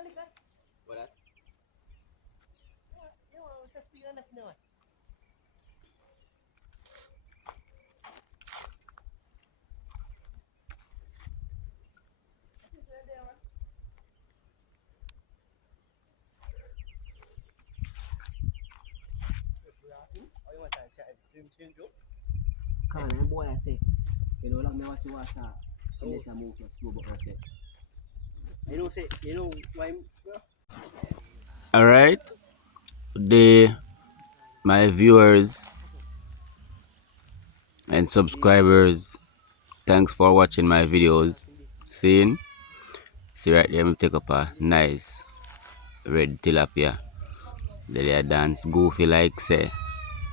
What? Can't I boy I say, you know, like me watch you watch that. And let move so slow but I say. You know why? All right, the my viewers and subscribers, thanks for watching my videos. See right there, me take up a nice red tilapia. They dance goofy like say.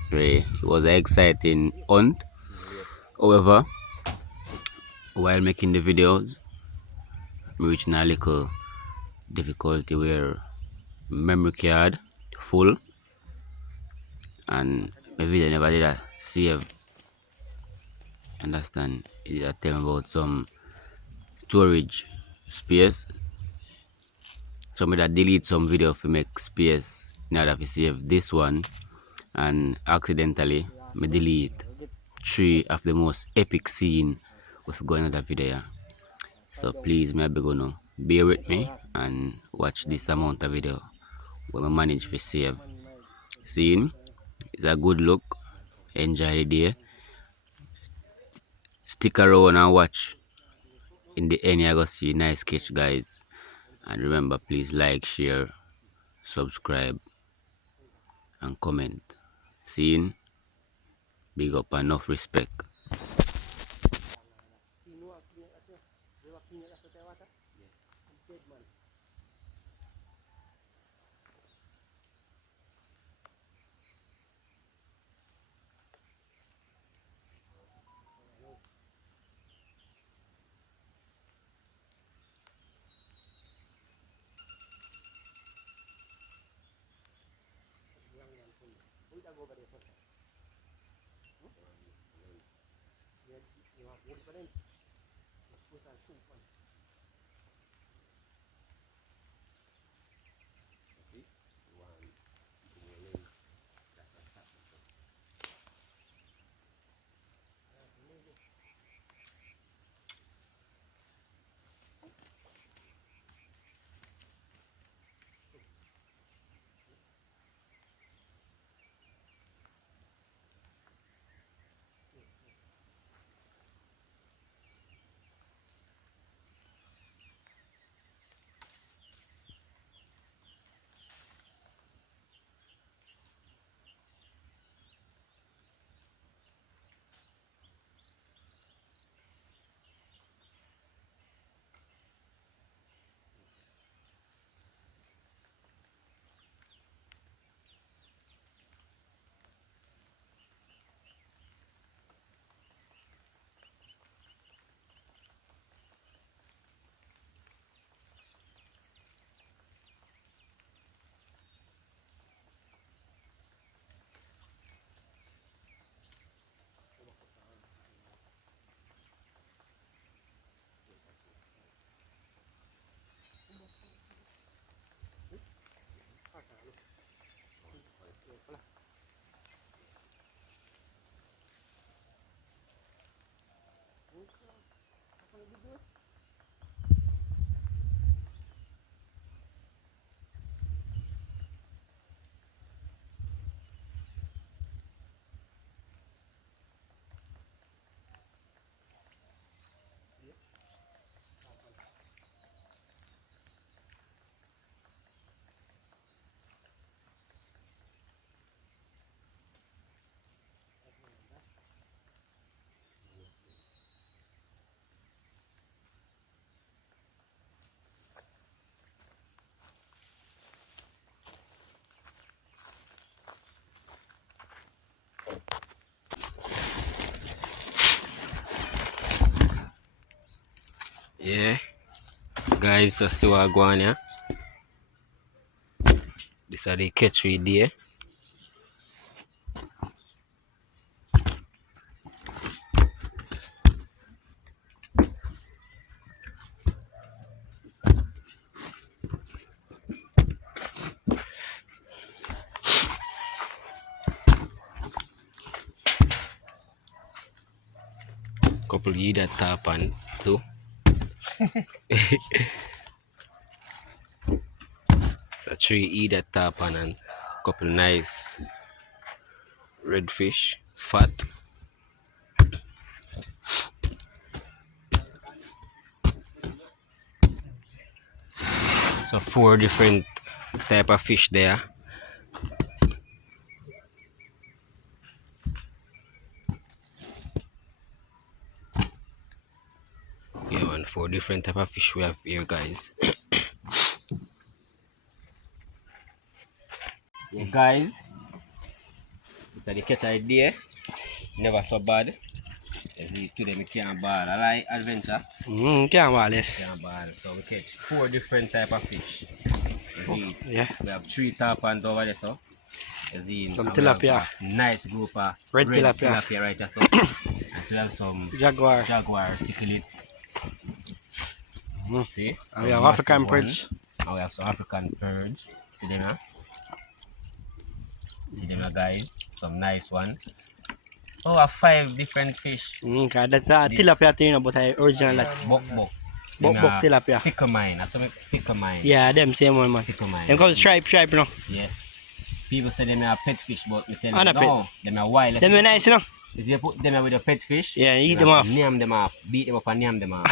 It was an exciting hunt. However, while making the videos, we reached a little difficulty where memory card full and my video never did a save. Understand? It did a tell me about some storage space. So me that delete some video to make space in order to save this one, and accidentally me delete 3 of the most epic scene with going another video. So please me beg you bear with me and watch this amount of video where I manage to save. Scene is a good look. Enjoy the day. Stick around and watch. In the end, you're gonna see a nice sketch, guys. And remember, please like, share, subscribe, and comment. Scene, big up, enough respect. Yeah, guys, so see what I go on here. This are the catch we there. couple either tarpon too. So 3 either tarpon and couple nice redfish, fat. So 4 different type of fish there. Yeah, man, 4 different type of fish we have here, guys. Yeah, guys, it's the catch idea. Never so bad. You see, today we can't ball. I like adventure. Can't wireless. Can't ball. So we catch 4 different type of fish. You see, Yeah. we have 3 tarpons over there, so. You see, Some and we have tilapia. a nice group of Red tilapia. right there, so. And so we have some Jaguar. jaguar, cichlid. See? And we Some have African massive one. perch. And we have some African perch. See them, huh? See them, guys. Some nice one. Oh, 5 different fish. That's a This- tilapia thing, but I original like. Bok. Bok tilapia. Sycamine. That's some sycamine. Yeah, them same one, man. Sycamine. Them come stripe, you know. Yeah. People say them are pet fish, but we tell Ah, them no no. Them are wild. Them are nice, you know. Is you put them with a pet fish? Yeah, eat you them have off. to Name them off. Beat them up and name them off.